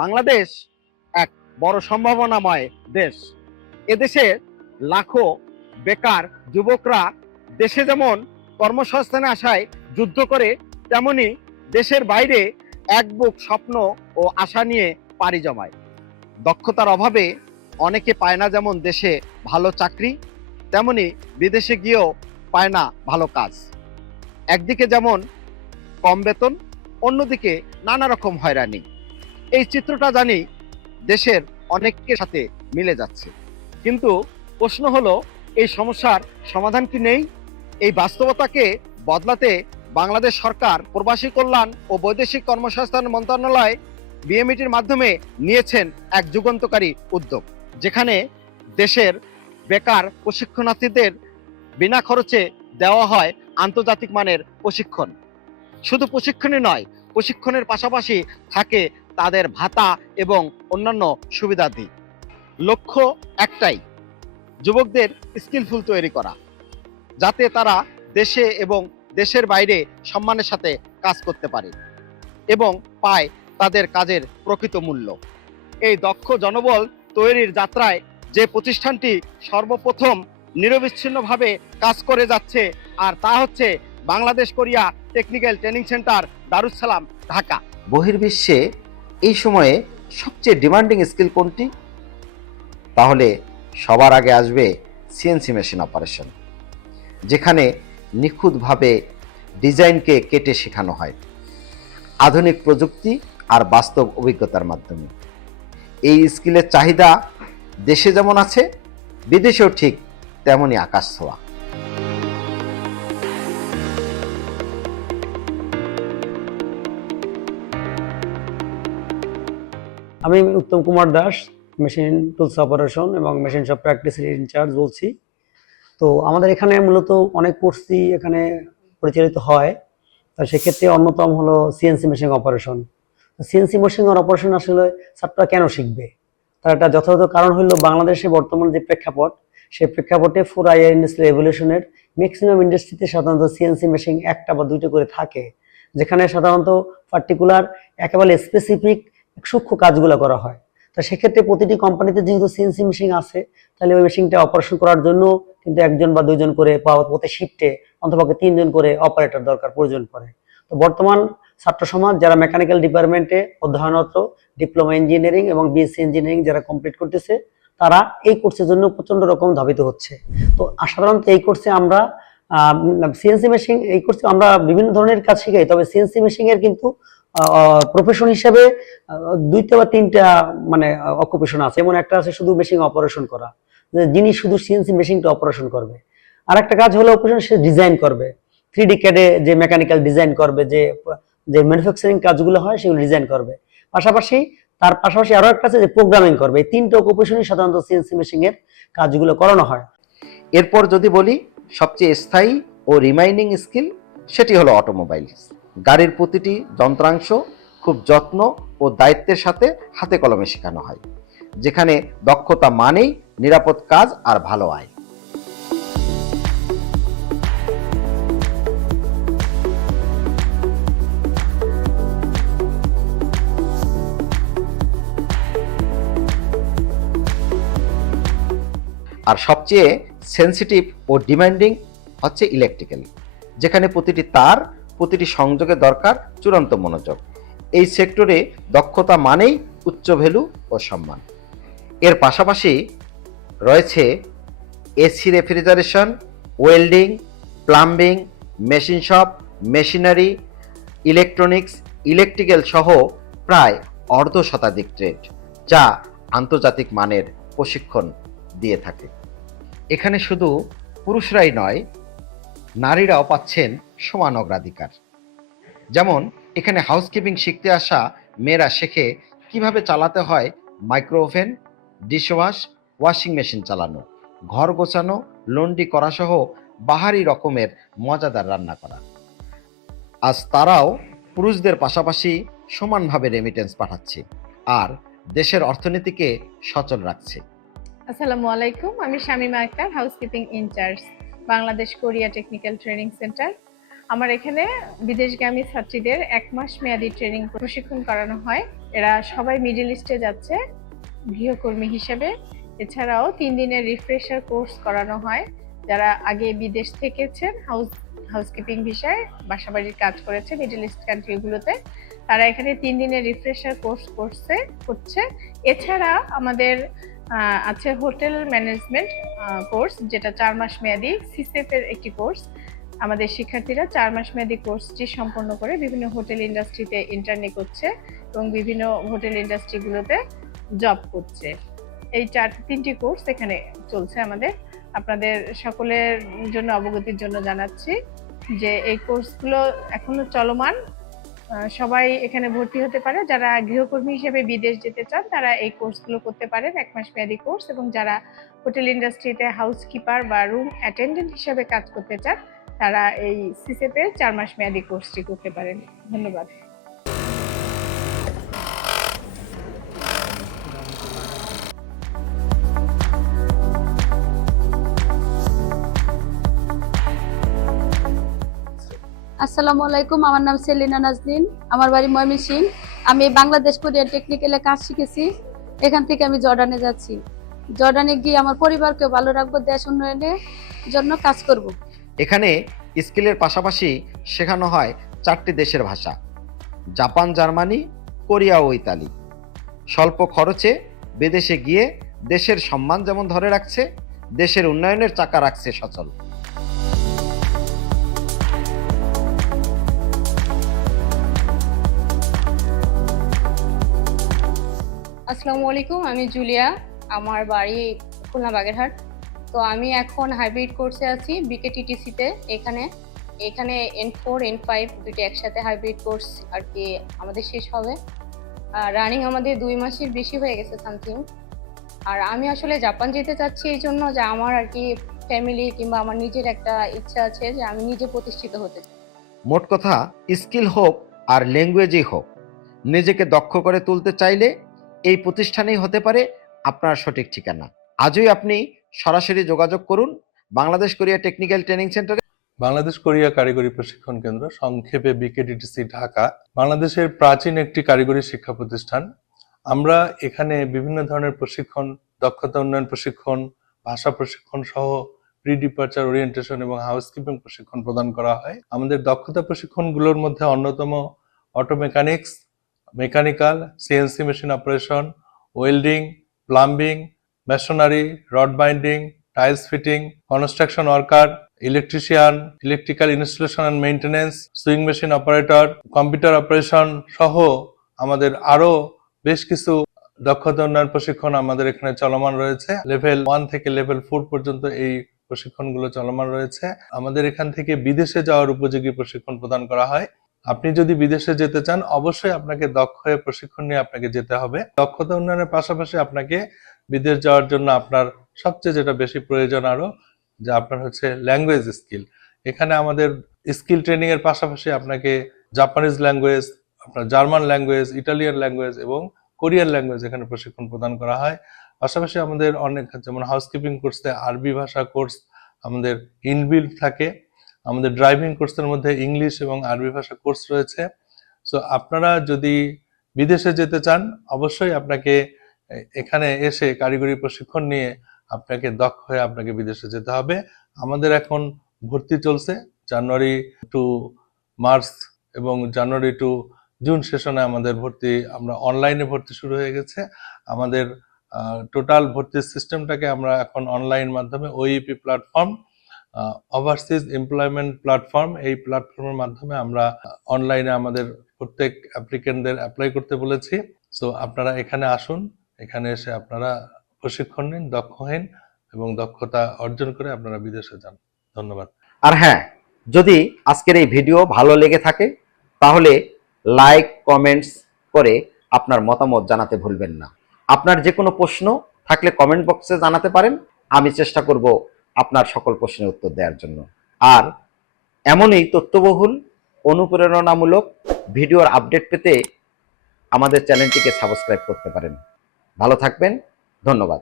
বাংলাদেশ এক বড় সম্ভাবনাময় দেশ। এদেশে লাখো বেকার যুবকরা দেশে যেমন কর্মসংস্থানে আশায় যুদ্ধ করে, তেমনি দেশের বাইরে এক বুক স্বপ্ন ও আশা নিয়ে পাড়ি জমায়। দক্ষতার অভাবে অনেকে পায় না যেমন দেশে ভালো চাকরি, তেমনি বিদেশে গিয়েও পায় না ভালো কাজ। একদিকে যেমন কম বেতন, অন্যদিকে নানা রকম হয়রানি। এই চিত্রটা জানি দেশের অনেকের সাথে মিলে যাচ্ছে, কিন্তু প্রশ্ন হলো, এই সমস্যার সমাধান কি নেই? এই বাস্তবতাকে বদলাতে বাংলাদেশ সরকার প্রবাসী কল্যাণ ও বৈদেশিক কর্মসংস্থান মন্ত্রণালয় বিএমইটির মাধ্যমে নিয়েছেন এক যুগান্তকারী উদ্যোগ, যেখানে দেশের বেকার প্রশিক্ষণার্থীদের বিনা খরচে দেওয়া হয় আন্তর্জাতিক মানের প্রশিক্ষণ। শুধু প্রশিক্ষণই নয়, প্রশিক্ষণের পাশাপাশি থাকে তাদের ভাতা এবং অন্যান্য সুবিধাদি। লক্ষ্য একটাই, যুবকদের স্কিলফুল তৈরি করা, যাতে তারা দেশে এবং দেশের বাইরে সম্মানের সাথে কাজ করতে পারে এবং পায় তাদের কাজের প্রকৃত মূল্য। এই দক্ষ জনবল তৈরির যাত্রায় যে প্রতিষ্ঠানটি সর্বপ্রথম নিরবিচ্ছিন্নভাবে কাজ করে যাচ্ছে, আর তা হচ্ছে Bangladesh Korea technical training centre, Darus Salam, Dhaka. বহির্বিশ্বে এই সময়ে সবচেয়ে ডিমান্ডিং স্কিল কোনটি? তাহলে সবার আগে আসবে সিএনসি মেশিন অপারেশন, যেখানে নিখুঁতভাবে ডিজাইনকে কেটে শেখানো হয় আধুনিক প্রযুক্তি আর বাস্তব অভিজ্ঞতার মাধ্যমে। এই স্কিলের চাহিদা দেশে যেমন আছে, বিদেশেও ঠিক তেমনই আকাশ ছোঁয়া। আমি Uttam Kumar Das, machine tools operation এবং মেশিন শপ প্র্যাকটিসের ইনচার্জ বলছি। তো আমাদের এখানে মূলত অনেক কোর্সই এখানে পরিচালিত হয়। তো সেক্ষেত্রে অন্যতম হলো CNC machine operation. CNC machine operation আসলে ছাত্ররা কেন শিখবে, তার একটা যথাযথ কারণ হলো বাংলাদেশে বর্তমান যে প্রেক্ষাপট, সেই প্রেক্ষাপটে 4IR ইন্ডাস্ট্রিয়াল রেভলিউশনের ম্যাক্সিমাম ইন্ডাস্ট্রিতে সাধারণত সিএনসি মেশিন একটা বা দুইটা করে থাকে, যেখানে সাধারণত পার্টিকুলার একেবারে স্পেসিফিক সূক্ষ্ম কাজগুলো করা হয়। তো সেক্ষেত্রে প্রতিটি কোম্পানিতে যেহেতু সিএনসি মেশিন আছে, তাহলে ওই মেশিনটা অপারেশন করার জন্য কিন্তু একজন বা দুইজন করে বা প্রতি শিফটে অন্তপক্ষে 3জন করে অপারেটর দরকার প্রয়োজন পড়ে। তো বর্তমান ছাত্র সমাজ যারা মেকানিক্যাল ডিপার্টমেন্টে অধ্যয়নরত, ডিপ্লোমা ইঞ্জিনিয়ারিং এবং বিএসসি ইঞ্জিনিয়ারিং যারা কমপ্লিট করতেছে, তারা এই কোর্সের জন্য প্রচন্ড রকম ধাবিত হচ্ছে। তো সাধারণত এই কোর্সে আমরা সিএনসি মেশিন এই কোর্সে আমরা বিভিন্ন ধরনের কাজ শিখাই, তবে সিএনসি মেশিন এর কিন্তু প্রফেশন হিসেবে 2টা বা 3টা মানে অকুপেশন আছে। যেমন একটা আছে শুধু মেশিন অপারেশন করা, যিনি শুধু সিএনসি মেশিনটা অপারেশন করবে। আর একটা কাজ হলো অপারেশন, সে ডিজাইন করবে, 3D ক্যাডে যে মেকানিক্যাল ডিজাইন করবে, যে যে ম্যানুফ্যাকচারিং কাজগুলো হয় সেগুলো ডিজাইন করবে। পাশাপাশি তার পাশাপাশি আরো একটা আছে যে প্রোগ্রামিং করবে। এই 3টা অকুপেশনই সাধারণত সিএনসি মেশিন এর কাজগুলো করানো হয়। এরপর যদি বলি সবচেয়ে স্থায়ী ও রিমাইনিং স্কিল, সেটি হলো অটোমোবাইলস। গাড়ির প্রতিটি যন্ত্রাংশ খুব যত্ন ও দায়িত্বের সাথে হাতে কলমে শেখানো হয়, যেখানে দক্ষতা মানেই নিরাপদ কাজ আর ভালো আয়। আর সবচেয়ে সেন্সিটিভ ও ডিমান্ডিং হচ্ছে ইলেকট্রিক্যাল, যেখানে প্রতিটি তার, প্রতিটি সংযোগে দরকার চূড়ান্ত মনোযোগ। এই সেক্টরে দক্ষতা মানেই উচ্চ ভ্যালু ও সম্মান। এর পাশাপাশি রয়েছে AC refrigeration, welding, plumbing, machine shop, machinery, electronics, electrical সহ প্রায় অর্ধশতাধিক ট্রেড, যা আন্তর্জাতিক মানের প্রশিক্ষণ দিয়ে থাকে। এখানে শুধু পুরুষরাই নয়, নারীরাও পাচ্ছেন সমান অগ্রাধিকার। যেমন এখানে হাউসকিপিং শিখতে আসা মেয়েরা শেখে কিভাবে চালাতে হয় micro oven, dishwash, washing machine চালানো, ঘর গোছানো, লন্ড্রি করা সহ বাহারি রকমের মজাদার রান্না করা। আজ তারাও পুরুষদের পাশাপাশি সমানভাবে রেমিটেন্স পাঠাচ্ছে আর দেশের অর্থনীতিকে সচল রাখছে। আসসালামু আলাইকুম, আমি Shamima Akter, housekeeping incharge, Bangladesh Korea technical training centre. আমার এখানে বিদেশগামী ছাত্রীদের 1 মাস মেয়াদী ট্রেনিং প্রশিক্ষণ করানো হয়। এরা সবাই মিডল ইস্টে যাচ্ছে গৃহকর্মী হিসেবে। এছাড়াও 3 দিনের রিফ্রেশার কোর্স করানো হয়। যারা আগে বিদেশ থেকেছেন হাউসকিপিং ভিসায় বাসাবাড়ির কাজ করেছে মিডল ইস্ট কান্ট্রিগুলোতে, তারা এখানে 3 দিনের রিফ্রেশার কোর্স করছে। এছাড়া আমাদের আছে হোটেল ম্যানেজমেন্ট কোর্স, যেটা 4 মাস মেয়াদী সিসেফ এর একটি কোর্স। আমাদের শিক্ষার্থীরা 4 মাস মেয়াদী কোর্সটি সম্পন্ন করে বিভিন্ন হোটেল ইন্ডাস্ট্রিতে ইন্টার্নি করছে এবং বিভিন্ন হোটেল ইন্ডাস্ট্রিগুলোতে জব করছে। এই 3টি কোর্স এখানে চলছে আমাদের। আপনাদের সকলের জন্য অবগতির জন্য জানাচ্ছি যে এই কোর্সগুলো এখনো চলমান। সবাই এখানে ভর্তি হতে পারে। যারা গৃহকর্মী হিসেবে বিদেশ যেতে চান তারা এই কোর্সগুলো করতে পারেন, 1 মাস মেয়াদী কোর্স। এবং যারা হোটেল ইন্ডাস্ট্রিতে হাউসকিপার বা রুম অ্যাটেন্ডেন্ট হিসেবে কাজ করতে চান তারা এই সিসেফ এর 4 মাস মেয়াদী কোর্সটি করতে পারেন। ধন্যবাদ। আসসালামু আলাইকুম, আমার নাম সেলিনা নাজনীন, আমার বাড়ি ময়মনসিংহ। আমি বাংলাদেশ কোরিয়ান টেকনিক্যালে কাজ শিখেছি। এখান থেকে আমি জর্ডানে যাচ্ছি। জর্ডানে গিয়ে আমার পরিবারকে ভালো রাখবো, দেশ উন্নয়নের জন্য কাজ করব। এখানে স্কিলের পাশাপাশি শেখানো হয় 4টি দেশের ভাষা: জাপান, জার্মানি, কোরিয়া ও ইতালি। স্বল্প খরচে বিদেশে গিয়ে দেশের সম্মান যেমন ধরে রাখছে, দেশের উন্নয়নের চাকা রাখছে সচল। আসসালামু আলাইকুম, আমি জুলিয়া, আমার বাড়ি খুলনা বাগেরহাট। তো আমি এখন হাইব্রিড কোর্সে আছি বিকেটিটিসিতে। এখানে N4 N5 দুটো একসাথে হাইব্রিড কোর্স আর কি আমাদের শেষ হবে। রানিং আমাদের 2 মাসের বেশি হয়ে গেছে সামথিং। আর আমি আসলে জাপান যেতে চাচ্ছি এই জন্য যে আমার আর কি ফ্যামিলি কিংবা আমার নিজের একটা ইচ্ছা আছে যে আমি নিজে প্রতিষ্ঠিত হতে চাই। মোট কথা, স্কিল হোক আর ল্যাঙ্গুয়েজই হোক, নিজেকে দক্ষ করে তুলতে চাইলে এই প্রতিষ্ঠানেই হতে পারে আপনার সঠিক ঠিকানা। আজই আপনি সরাসরি যোগাযোগ করুন বাংলাদেশ কোরিয়া টেকনিক্যাল ট্রেনিং সেন্টারে। বাংলাদেশ কোরিয়া কারিগরি প্রশিক্ষণ কেন্দ্র, সংক্ষেপে বিকেটিটিসি, ঢাকা বাংলাদেশের প্রাচীন একটি কারিগরি শিক্ষা প্রতিষ্ঠান। আমরা এখানে বিভিন্ন ধরনের প্রশিক্ষণ, দক্ষতা উন্নয়ন প্রশিক্ষণ, ভাষা প্রশিক্ষণ সহ প্রি ডিপার্চার ওরিয়েন্টেশন এবং হাউসকিপিং প্রশিক্ষণ প্রদান করা হয়। আমাদের দক্ষতা প্রশিক্ষণগুলোর মধ্যে অন্যতম auto mechanics, mechanical, CNC machine operation, welding, plumbing, masonry, rod binding, tiles fitting, construction worker, electrician, electrical installation and maintenance, sewing machine operator, computer operation সহ আমাদের আরো বেশ কিছু দক্ষতা উন্নয়ন প্রশিক্ষণ আমাদের এখানে চলমান রয়েছে। লেভেল 1 থেকে লেভেল 4 পর্যন্ত এই প্রশিক্ষণগুলো চলমান রয়েছে। আমাদের এখান থেকে বিদেশে যাওয়ার উপযোগী প্রশিক্ষণ প্রদান করা হয়। আপনি যদি বিদেশে যেতে চান অবশ্যই আপনাকে দক্ষ হয়ে প্রশিক্ষণ নিয়ে আপনাকে যেতে হবে। দক্ষতা উন্নয়নের পাশাপাশি আপনাকে বিদেশ যাওয়ার জন্য আপনার সবচেয়ে যেটা বেশি প্রয়োজন আরো, যে আপনার হচ্ছে ল্যাঙ্গুয়েজ স্কিল। এখানে আমাদের স্কিল ট্রেনিং এর পাশাপাশি আপনাকে জাপানিজ ল্যাঙ্গুয়েজ, আপনার জার্মান ল্যাঙ্গুয়েজ, ইটালিয়ান ল্যাঙ্গুয়েজ এবং কোরিয়ান ল্যাঙ্গুয়েজ এখানে প্রশিক্ষণ প্রদান করা হয়। পাশাপাশি আমাদের অনেক, যেমন হাউসকিপিং কোর্সে আরবি ভাষা কোর্স আমাদের ইনবিল্ট থাকে। আমাদের ড্রাইভিং কোর্সের মধ্যে ইংলিশ এবং আরবি ভাষা কোর্স রয়েছে। সো আপনারা যদি বিদেশে যেতে চান অবশ্যই আপনাকে এখানে এসে কারিগরি প্রশিক্ষণ নিয়ে আপনাকে দক্ষ হয়ে আপনাকে বিদেশে যেতে হবে। আমাদের এখন ভর্তি চলছে, জানুয়ারি টু মার্চ এবং জানুয়ারি টু জুন সেশনে আমাদের ভর্তি, আমরা অনলাইনে ভর্তি শুরু হয়ে গেছে। আমাদের টোটাল ভর্তির সিস্টেমটাকে আমরা এখন অনলাইন মাধ্যমে ওইপি প্ল্যাটফর্ম, ওভারসিজ এমপ্লয়মেন্ট প্ল্যাটফর্ম, এই প্ল্যাটফর্মের মাধ্যমে আমরা অনলাইনে আমাদের প্রত্যেক অ্যাপ্লিকেন্টদের অ্যাপ্লাই করতে বলেছি। সো আপনারা এখানে আসুন, এখানে এসে আপনারা প্রশিক্ষণ নিন, দক্ষ হন এবং দক্ষতা অর্জন করে আপনারা বিদেশে যান। ধন্যবাদ। আর হ্যাঁ, যদি আজকের এই ভিডিও ভালো লেগে থাকে তাহলে লাইক, কমেন্টস করে আপনার মতামত জানাতে ভুলবেন না। আপনার যে কোনো প্রশ্ন থাকলে কমেন্ট বক্সে জানাতে পারেন, আমি চেষ্টা করব আপনার সকল প্রশ্নের উত্তর দেওয়ার জন্য। আর এমনই তথ্যবহুল, অনুপ্রেরণামূলক ভিডিওর আপডেট পেতে আমাদের চ্যানেলটিকে সাবস্ক্রাইব করতে পারেন। ভালো থাকবেন, ধন্যবাদ।